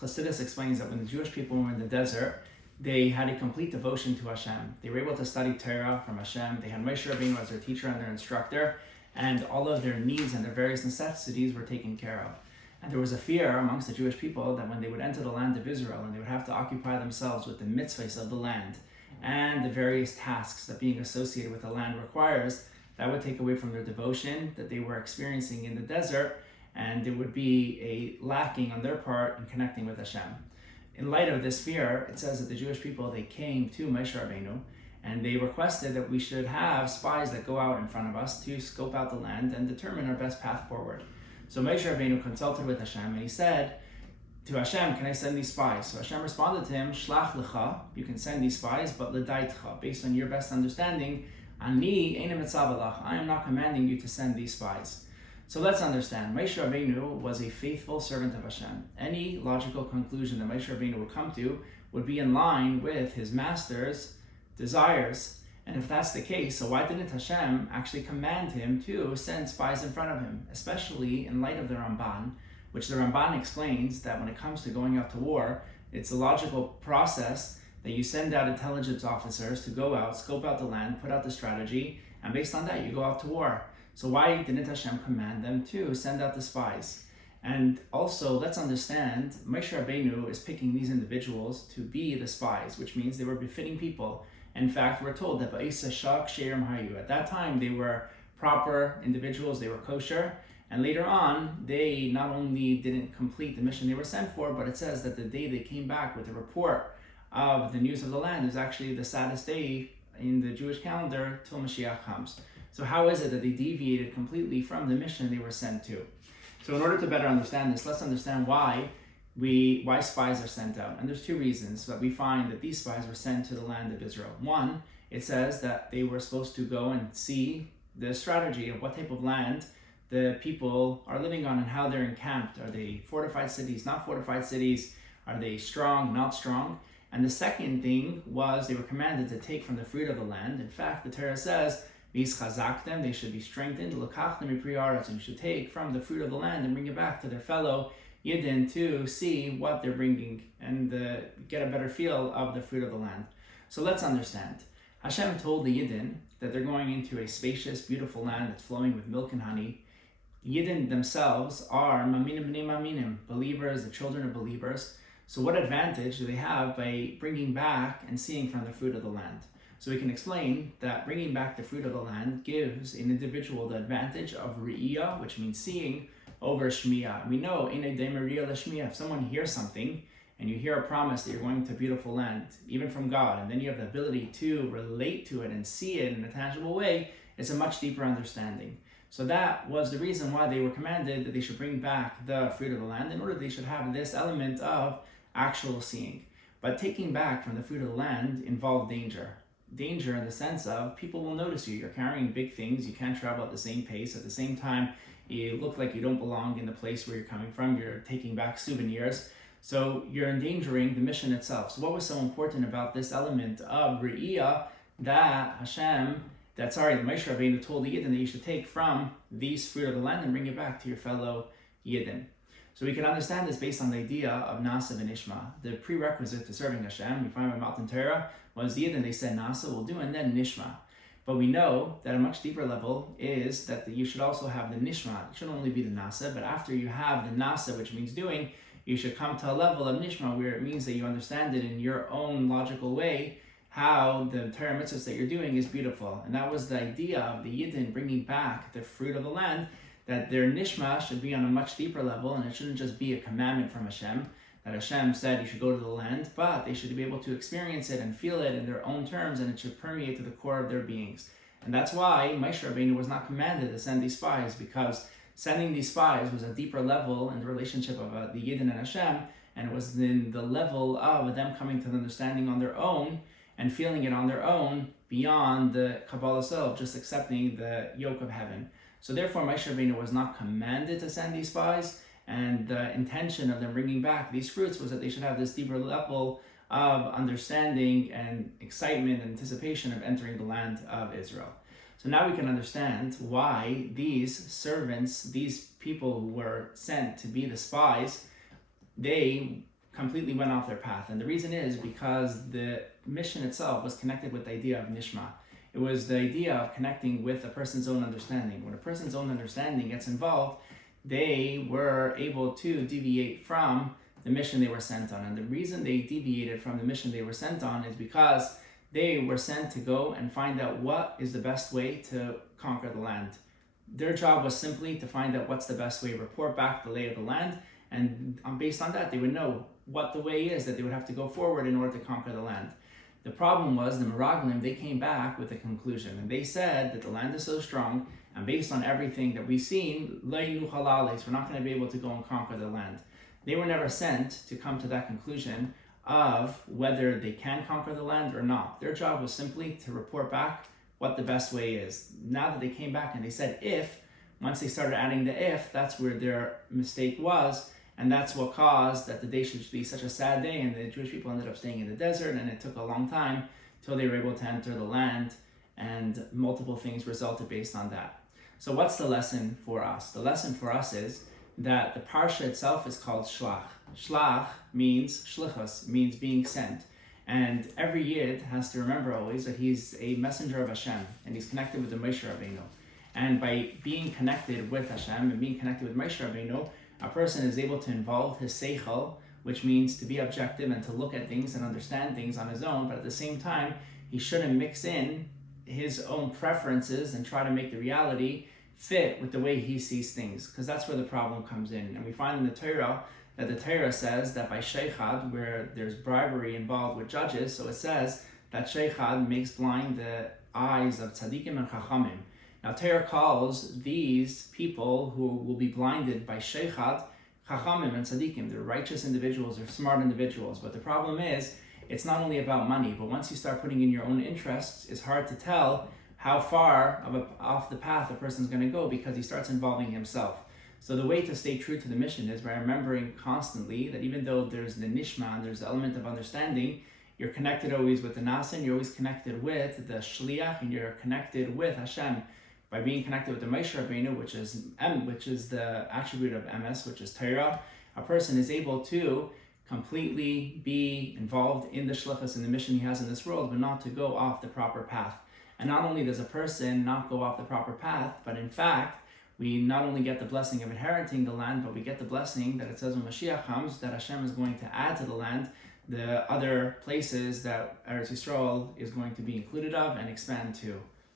Chassidus explains that when the Jewish people were in the desert, they had a complete devotion to Hashem. They were able to study Torah from Hashem. They had Moshe Rabbeinu as their teacher and their instructor, and all of their needs and their various necessities were taken care of. And there was a fear amongst the Jewish people that when they would enter the land of Israel and they would have to occupy themselves with the mitzvahs of the land and the various tasks that being associated with the land requires, that would take away from their devotion that they were experiencing in the desert, and there would be a lacking on their part in connecting with Hashem. In light of this fear, it says that the Jewish people, they came to Moshe Rabbeinu and they requested that we should have spies that go out in front of us to scope out the land and determine our best path forward. So Moshe Rabbeinu consulted with Hashem and he said to Hashem, can I send these spies? So Hashem responded to him, Shelach lecha, you can send these spies, but l'daitcha, based on your best understanding, ani eina mitzav, I am not commanding you to send these spies. So let's understand, Moshe Rabbeinu was a faithful servant of Hashem. Any logical conclusion that Moshe Rabbeinu would come to would be in line with his master's desires. And if that's the case, so why didn't Hashem actually command him to send spies in front of him, especially in light of the Ramban, which the Ramban explains that when it comes to going out to war, it's a logical process that you send out intelligence officers to go out, scope out the land, put out the strategy, and based on that, you go out to war. So why didn't Hashem command them to send out the spies? And also, let's understand, Moshe Rabbeinu is picking these individuals to be the spies, which means they were befitting people. In fact, we're told that at that time they were proper individuals, they were kosher, and later on they not only didn't complete the mission they were sent for, but it says that the day they came back with the report of the news of the land is actually the saddest day in the Jewish calendar till Mashiach comes. So how is it that they deviated completely from the mission they were sent to? So in order to better understand this, let's understand why spies are sent out. And there's two reasons that we find that these spies were sent to the land of Israel. One, it says that they were supposed to go and see the strategy of what type of land the people are living on and how they're encamped. Are they fortified cities, not fortified cities? Are they strong, not strong? And the second thing was they were commanded to take from the fruit of the land. In fact, the Torah says, them, they should be strengthened, and you should take from the fruit of the land and bring it back to their fellow Yidden to see what they're bringing and get a better feel of the fruit of the land. So let's understand. Hashem told the Yidden that they're going into a spacious, beautiful land that's flowing with milk and honey. Yidden themselves are maminim b'nei maminim, believers, the children of believers. So what advantage do they have by bringing back and seeing from the fruit of the land? So we can explain that bringing back the fruit of the land gives an individual the advantage of re'iyah, which means seeing, over shmiyah. We know if someone hears something and you hear a promise that you're going to a beautiful land, even from God, and then you have the ability to relate to it and see it in a tangible way, it's a much deeper understanding. So that was the reason why they were commanded that they should bring back the fruit of the land in order they should have this element of actual seeing. But taking back from the fruit of the land involved danger. Danger in the sense of people will notice you. You're carrying big things. You can't travel at the same pace. At the same time, you look like you don't belong in the place where you're coming from. You're taking back souvenirs. So you're endangering the mission itself. So what was so important about this element of Re'iyah that Moshe Rabbeinu told the Yidden that you should take from these fruit of the land and bring it back to your fellow Yidden? So we can understand this based on the idea of Nasa and Ishma. The prerequisite to serving Hashem, we find by Matan Torah, was the Yidden, they said Nasa will do, and then Nishma. But we know that a much deeper level is that you should also have the Nishma. It shouldn't only be the Nasa, but after you have the Nasa, which means doing, you should come to a level of Nishma where it means that you understand it in your own logical way, how the Torah mitzvahs that you're doing is beautiful. And that was the idea of the Yidden bringing back the fruit of the land, that their Nishma should be on a much deeper level, and it shouldn't just be a commandment from Hashem, that Hashem said you should go to the land, but they should be able to experience it and feel it in their own terms, and it should permeate to the core of their beings. And that's why Moshe Rabbeinu was not commanded to send these spies, because sending these spies was a deeper level in the relationship of the Yidden and Hashem, and it was in the level of them coming to the understanding on their own and feeling it on their own beyond the Kabbalah itself, just accepting the yoke of heaven. So therefore, Moshe Rabbeinu was not commanded to send these spies, and the intention of them bringing back these fruits was that they should have this deeper level of understanding and excitement and anticipation of entering the land of Israel. So now we can understand why these servants, these people who were sent to be the spies, they completely went off their path. And the reason is because the mission itself was connected with the idea of nishma. It was the idea of connecting with a person's own understanding. When a person's own understanding gets involved, they were able to deviate from the mission they were sent on. And the reason they deviated from the mission they were sent on is because they were sent to go and find out what is the best way to conquer the land. Their job was simply to find out what's the best way, report back the lay of the land, and based on that, they would know what the way is that they would have to go forward in order to conquer the land. The problem was the Meraglim, they came back with a conclusion, and they said that the land is so strong, and based on everything that we've seen, we're not going to be able to go and conquer the land. They were never sent to come to that conclusion of whether they can conquer the land or not. Their job was simply to report back what the best way is. Now that they came back and they said if, once they started adding the if, that's where their mistake was, and that's what caused that the day should be such a sad day, and the Jewish people ended up staying in the desert, and it took a long time till they were able to enter the land, and multiple things resulted based on that. So what's the lesson for us? The lesson for us is that the parsha itself is called Shelach. Shelach means shlichus, means being sent. And every Yid has to remember always that he's a messenger of Hashem, and he's connected with the Moshe Rabbeinu. And by being connected with Hashem and being connected with Moshe Rabbeinu, a person is able to involve his seichel, which means to be objective and to look at things and understand things on his own, but at the same time, he shouldn't mix in his own preferences and try to make the reality fit with the way he sees things, because that's where the problem comes in. And we find in the Torah that the Torah says that by sheichad, where there's bribery involved with judges, so it says that sheichad makes blind the eyes of tzaddikim and chachamim. Now Torah calls these people who will be blinded by sheichad, chachamim and tzaddikim. They're righteous individuals, they're smart individuals, but the problem is, it's not only about money, but once you start putting in your own interests, it's hard to tell how far off the path a person's going to go because he starts involving himself. So the way to stay true to the mission is by remembering constantly that even though there's the nishma, there's the element of understanding, you're connected always with the nasa, and you're always connected with the shliach, and you're connected with Hashem. By being connected with the Moshe Rabbeinu, which is the attribute of MS, which is Torah, a person is able to completely be involved in the shlichus and the mission he has in this world, but not to go off the proper path. And not only does a person not go off the proper path, but in fact, we not only get the blessing of inheriting the land, but we get the blessing that it says when Mashiach comes, that Hashem is going to add to the land the other places that Eretz Yisrael is going to be included of and expand to.